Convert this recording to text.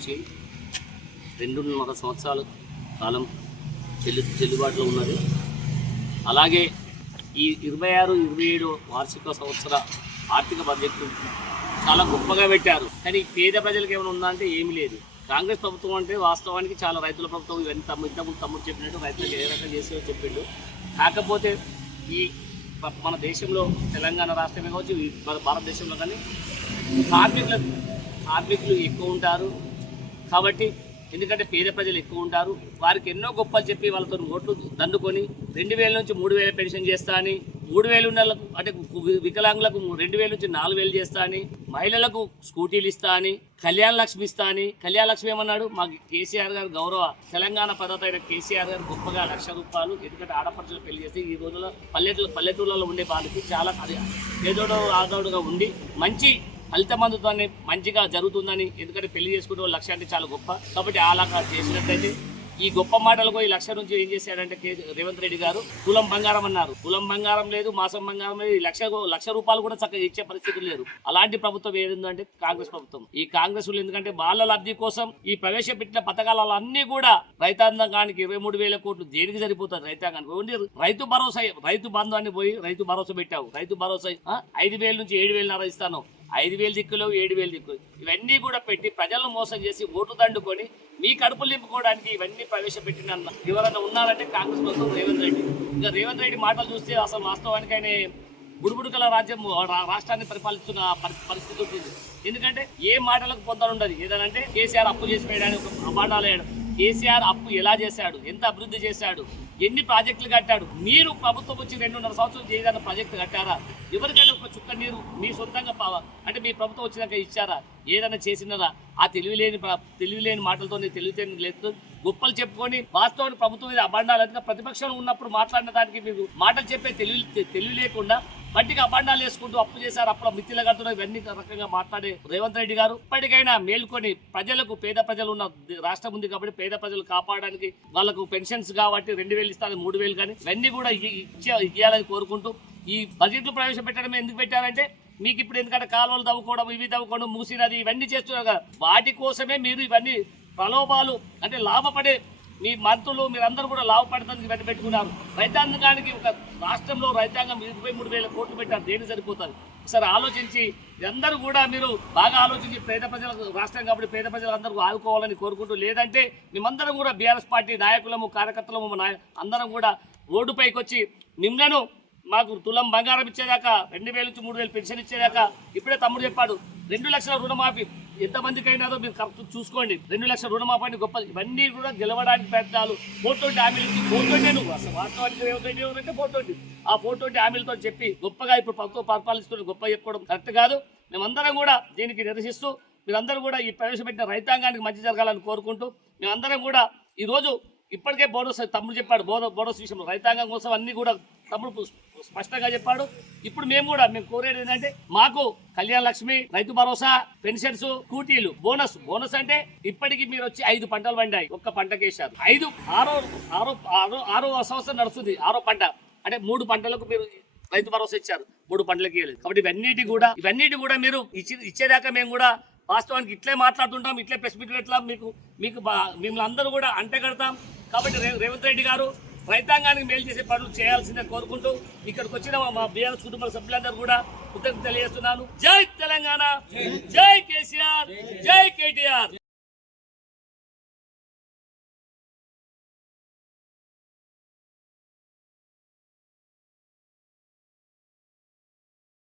వచ్చి 2.5 సంవత్సరాల కాలం చెల్లుబాటులో ఉన్నది. అలాగే ఈ 26-27 వార్షిక సంవత్సర ఆర్థిక బడ్జెట్ చాలా గొప్పగా పెట్టారు. కానీ పేద ప్రజలకు ఏమైనా ఉందా అంటే ఏమీ లేదు. కాంగ్రెస్ ప్రభుత్వం అంటే వాస్తవానికి చాలా రైతుల ప్రభుత్వం. ఇవన్నీ తమ్ముడు చెప్పినట్టు రైతులకు ఏ రకంగా చేసేదో చెప్పిండు. కాకపోతే ఈ మన దేశంలో తెలంగాణ రాష్ట్రమే కావచ్చు, మన భారతదేశంలో కానీ కార్మికులు ఎక్కువ ఉంటారు. కాబట్టి ఎందుకంటే పేద ప్రజలు ఎక్కువ ఉంటారు, వారికి ఎన్నో గొప్పలు చెప్పి వాళ్ళతో ఓట్లు దండుకొని 2,000 నుంచి 3,000 పెన్షన్ చేస్తా అని, 3,000 ఉన్నలకు అంటే వికలాంగులకు 2,000 నుంచి 4,000 చేస్తా అని, మహిళలకు స్కూటీలు ఇస్తా అని, కళ్యాణ లక్ష్మి ఇస్తా అని. కళ్యాణ లక్ష్మి ఏమన్నాడు? మాకు కేసీఆర్ గారు గౌరవ తెలంగాణ పద్ధతి అయిన కేసీఆర్ గారు గొప్పగా ₹1,00,000. ఎందుకంటే ఆడపడుచులు పెళ్లి చేసి ఈ రోజుల్లో పల్లెటూళ్ళలో ఉండే వాళ్ళకి చాలా ఏదోడో ఆదోడుగా ఉండి మంచి ఫలితం అందుతుందని, మంచిగా జరుగుతుందని. ఎందుకంటే పెళ్లి చేసుకుంటే ₹1,00,000 అంటే చాలా గొప్ప. కాబట్టి అలాగా చేసినట్టయితే ఈ గొప్ప మాటలకు ఈ 1,00,000 నుంచి ఏం చేశాడంటే రేవంత్ రెడ్డి గారు తులం బంగారం అన్నారు. తులం బంగారం లేదు, మాసం బంగారం లేదు, ₹1,00,000 కూడా చక్కగా ఇచ్చే పరిస్థితులు లేదు. అలాంటి ప్రభుత్వం ఏదంటే కాంగ్రెస్ ప్రభుత్వం. ఈ కాంగ్రెస్ ఎందుకంటే వాళ్ళ లబ్ధి కోసం ఈ ప్రవేశపెట్టిన పథకాలన్నీ కూడా రైతాంగానికి 23,000 కోట్లు దేనికి సరిపోతుంది? రైతాంగానికి ఓన్లీ రైతు భరోసా, రైతు బంధు అని పోయి రైతు భరోసా పెట్టావు. రైతు భరోసా 5,000 నుంచి 7,000 ఇస్తాను. 5,000 దిక్కులు, 7,000 దిక్కులు, ఇవన్నీ కూడా పెట్టి ప్రజలను మోసం చేసి ఓటు దండుకొని మీ కడుపులు నింపుకోవడానికి ఇవన్నీ ప్రవేశపెట్టిన ఎవరైనా ఉన్నారంటే కాంగ్రెస్ ప్రభుత్వం, రేవంత్ రెడ్డి. ఇంకా రేవంత్ రెడ్డి మాటలు చూస్తే అసలు వాస్తవానికి ఆయన బుడుబుడుకల రాజ్యం రాష్ట్రాన్ని పరిపాలిస్తున్న పరిస్థితి ఉంటుంది. ఎందుకంటే ఏ మాటలకు పొందనుండదు. ఏదనంటే కేసీఆర్ అప్పు చేసి వేయడానికి ఒక అభాండాలు వేయడం. కేసీఆర్ అప్పు ఎలా చేశాడు, ఎంత అభివృద్ధి చేశాడు, ఎన్ని ప్రాజెక్టులు కట్టాడు? మీరు ప్రభుత్వం వచ్చి 2.5 సంవత్సరాలు చేయడానికి ప్రాజెక్టు కట్టారా? ఎవరికైనా ఒక చుక్క నీరు మీ సొంతంగా అంటే మీ ప్రభుత్వం వచ్చినాక ఇచ్చారా? ఏదైనా చేసినారా? ఆ తెలివిలేని మాటలతో తెలివితేని లేదు గొప్పలు చెప్పుకొని వాస్తవాన్ని ప్రభుత్వం మీద అభాండాలు ప్రతిపక్షంలో ఉన్నప్పుడు మాట్లాడిన దానికి మీకు మాటలు చెప్పే తెలివి లేకుండా బట్టిగా అభాండాలు వేసుకుంటూ అప్పు చేశారు, అప్పుడు మిత్తిల కడుతున్నారు, ఇవన్నీ రకంగా మాట్లాడే రేవంత్ రెడ్డి గారు ఇప్పటికైనా మేల్కొని ప్రజలకు, పేద ప్రజలు ఉన్న రాష్ట్రం ఉంది కాబట్టి పేద ప్రజలు కాపాడడానికి వాళ్ళకు పెన్షన్స్ కాబట్టి 2,000 ఇస్తాను, 3,000 కానీ ఇవన్నీ కూడా ఇవ్వాలని కోరుకుంటూ ఈ బడ్జెట్లు ప్రవేశపెట్టడమే ఎందుకు పెట్టారంటే మీకు ఇప్పుడు ఎందుకంటే కాలువలు తవ్వుకోవడం, ఇవి తవ్వుకోవడం, మూసినది ఇవన్నీ చేస్తున్నారు కదా, వాటి కోసమే మీరు ఇవన్నీ ప్రలోభాలు అంటే లాభపడే మీ మంత్రులు మీరందరూ కూడా లాభపడతానికి ఇవన్నీ పెట్టుకున్నారు. రైతాంగానికి ఒక రాష్ట్రంలో రైతాంగం 23,000 కోట్లు పెట్టారు. దేనికి సరిపోతుంది? ఒకసారి ఆలోచించి అందరూ కూడా మీరు బాగా ఆలోచించి పేద ప్రజలకు రాష్ట్రం కాబట్టి పేద ప్రజలందరూ ఆదుకోవాలని కోరుకుంటూ, లేదంటే మేమందరం కూడా బీఆర్ఎస్ పార్టీ నాయకులము, కార్యకర్తలము అందరం కూడా రోడ్డుపైకి వచ్చి మిమ్మల్ని మాకు తులం బంగారం ఇచ్చేదాకా, 2,000 నుంచి 3,000 పెన్షన్ ఇచ్చేదాకా, ఇప్పుడే తమ్ముడు చెప్పాడు 2,00,000 రుణమాఫీ ఎంతమందికి అయినాదో మీరు కరెక్ట్ చూసుకోండి. 2,00,000 రుణమాఫీ గొప్ప. ఇవన్నీ కూడా గెలవడానికి ప్రయత్నాలు 420 హామీలు 420 నువ్వు అసలు వాస్తవానికి ఏమంటే 420 ఆ 420 హామీలతో చెప్పి గొప్పగా ఇప్పుడు ప్రభుత్వం పరిపాలిస్తున్న గొప్ప చెప్పుకోవడం కరెక్ట్ కాదు. మేమందరం కూడా దీనికి నిరసిస్తూ మీరందరూ కూడా ఈ ప్రవేశపెట్టిన రైతాంగానికి మంచి జరగాలని కోరుకుంటూ మేమందరం కూడా ఈరోజు ఇప్పటికే బోనస్ తమ్ముడు చెప్పాడు, బోనస్ విషయంలో రైతాంగం కోసం అన్ని కూడా తమ్ముడు స్పష్టంగా చెప్పాడు. ఇప్పుడు మేము కోరేది ఏంటంటే మాకు కళ్యాణ లక్ష్మి, రైతు భరోసా, పెన్షన్స్, స్కూటీలు, బోనస్ అంటే ఇప్పటికి మీరు వచ్చి 5 పంటలు పండాయి, ఒక్క పంటకేసారు. 6వ సంవత్సరం నడుస్తుంది, 6వ పంట అంటే 3 పంటలకు మీరు రైతు భరోసా ఇచ్చారు, 3 పంటలకి ఇవ్వలేదు. కాబట్టి ఇవన్నిటి కూడా మీరు ఇచ్చేదాకా మేము కూడా వాస్తవానికి ఇట్లే మాట్లాడుతుంటాం, ఇట్లే ప్రెస్ మీట్ పెట్టాం, మీకు మిమ్మల్ని అందరూ కూడా అంటగడతాం. కాబట్టి రేవంత్ రెడ్డి గారు రైతాంగానికి మేలు చేసే పనులు చేయాల్సిందే కోరుకుంటూ ఇక్కడికి వచ్చిన మా బీఆర్ఎస్ కుటుంబ సభ్యులందరూ కూడా కృతజ్ఞతలు తెలియజేస్తున్నాను. జై తెలంగాణ, జై కేసీఆర్, జై కేటీఆర్.